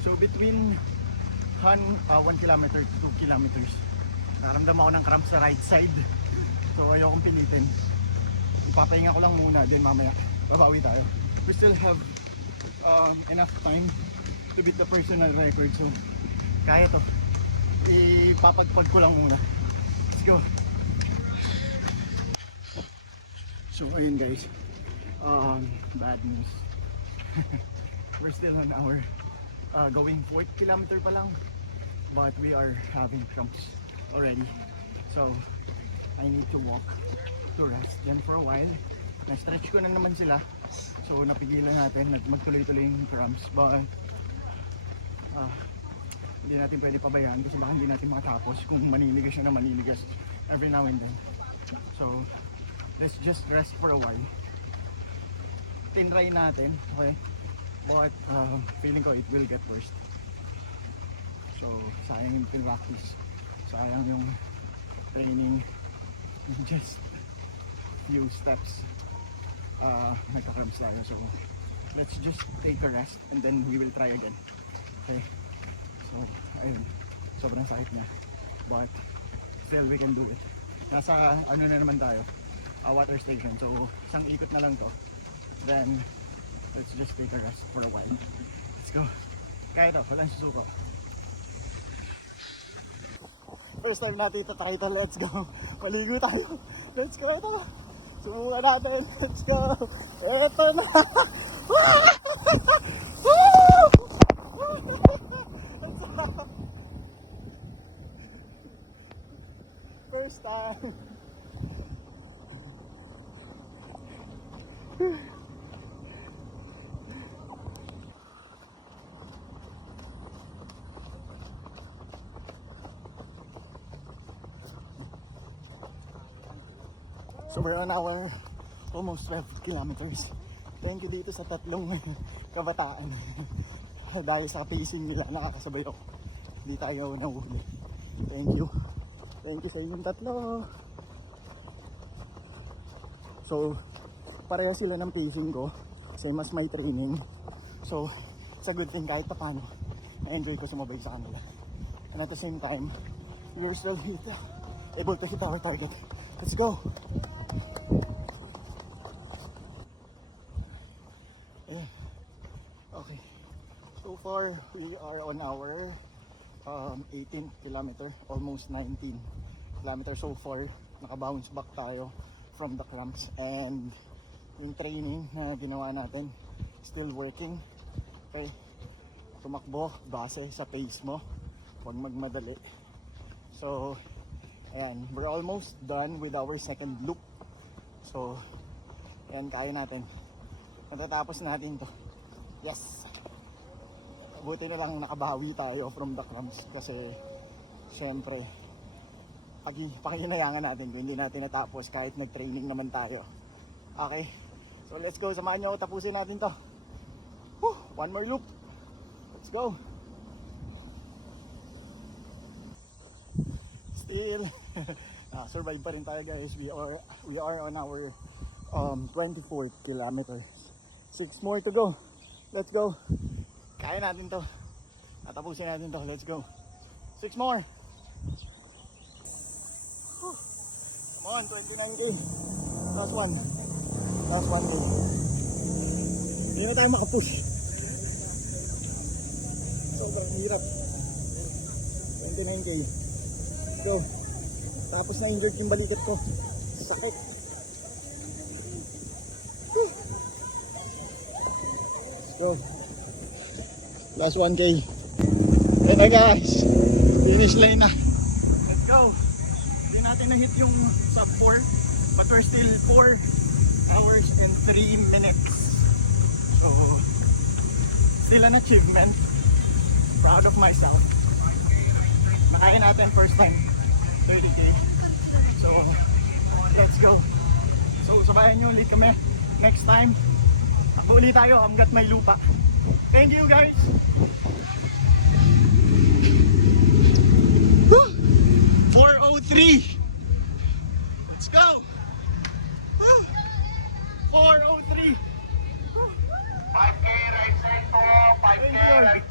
So between 1 kilometer to 2 kilometers, naramdaman ako ng cramp sa right side. So ayokong pilitin. Ipapahinga ko lang muna, then mamaya babawi tayo. We still have enough time to beat the personal record. So kaya to. Ipapagpag ko lang muna. Let's go. So ayun guys, bad news. We're still on our going 4th kilometer pa lang, but we are having cramps already. So I need to walk to rest then for a while. Na-stretch ko na naman sila, so napigilan natin magtuloy-tuloy yung cramps, but hindi natin pwede pabayaan kasi baka hindi natin makatapos kung maninigas siya na maninigas every now and then. So let's just rest for a while. Tinry natin, okay? But feeling ko it will get worse. So sayang yung practice, sayang yung training, just few steps nagka-cramps tayo. So let's just take a rest and then we will try again. Okay, so ayun, sobrang sakit niya, but still we can do it. Nasa ano na naman tayo, water station, so isang ikot na lang to, then let's just take a rest for a while. Let's go. Kaya to, walang susuko. First time natin ito takita, let's go. Maligo tayo. Let's go, ito. Subukan natin. Let's go. Ito na. First time. So we're on our almost 12 kilometers. Thank you dito sa tatlong kabataan. Dahil sa pacing nila, nakakasabay ako. Hindi tayo nahuli. Thank you. Thank you sa inyong tatlo. So, pareha sila ng pacing ko. Same as my training. So, it's a good thing kahit pa paano. Na-enjoy ko sumabay sa kanila. And at the same time, we're still able to hit our target. Let's go! Okay, so far we are on our 18th kilometer, almost 19 kilometers so far. Naka-bounce back tayo from the cramps, and yung training na ginawa natin still working. Okay, tumakbo base sa pace mo, huwag magmadali. So ayan, we're almost done with our second loop. So ayan, kaya natin, natatapos natin to. Yes! Buti na lang nakabawi tayo from the cramps kasi syempre pakihinayangan natin kung hindi natin natapos kahit nag-training naman tayo. Okay, so let's go, samahan nyo ako, tapusin natin to. Whew, one more loop. Let's go. Still survive pa rin tayo guys. We are on our 24th kilometer. 6 more to go. Let's go. Kaya natin to. Tatapusin natin to. Let's go. 6 more. Whew. Come on, 29K. Last one. Last 1K. Hindi na tayo makapush. Sobrang hirap. 29K. Let's go. Tapos na injured yung balikat ko. Sakit. So, last 1K. Ayan na guys, finish line na. Let's go. Hindi natin na-hit yung sub 4, but we're still 4 hours and 3 minutes. So, still an achievement. Proud of myself. Nakaya natin first time 30K. So, let's go. So, sabayan nyo ulit kami next time. Huli tayo hanggat may lupa. Thank you guys! 4:03. Let's go! 4:03. 5K right side po, 5K right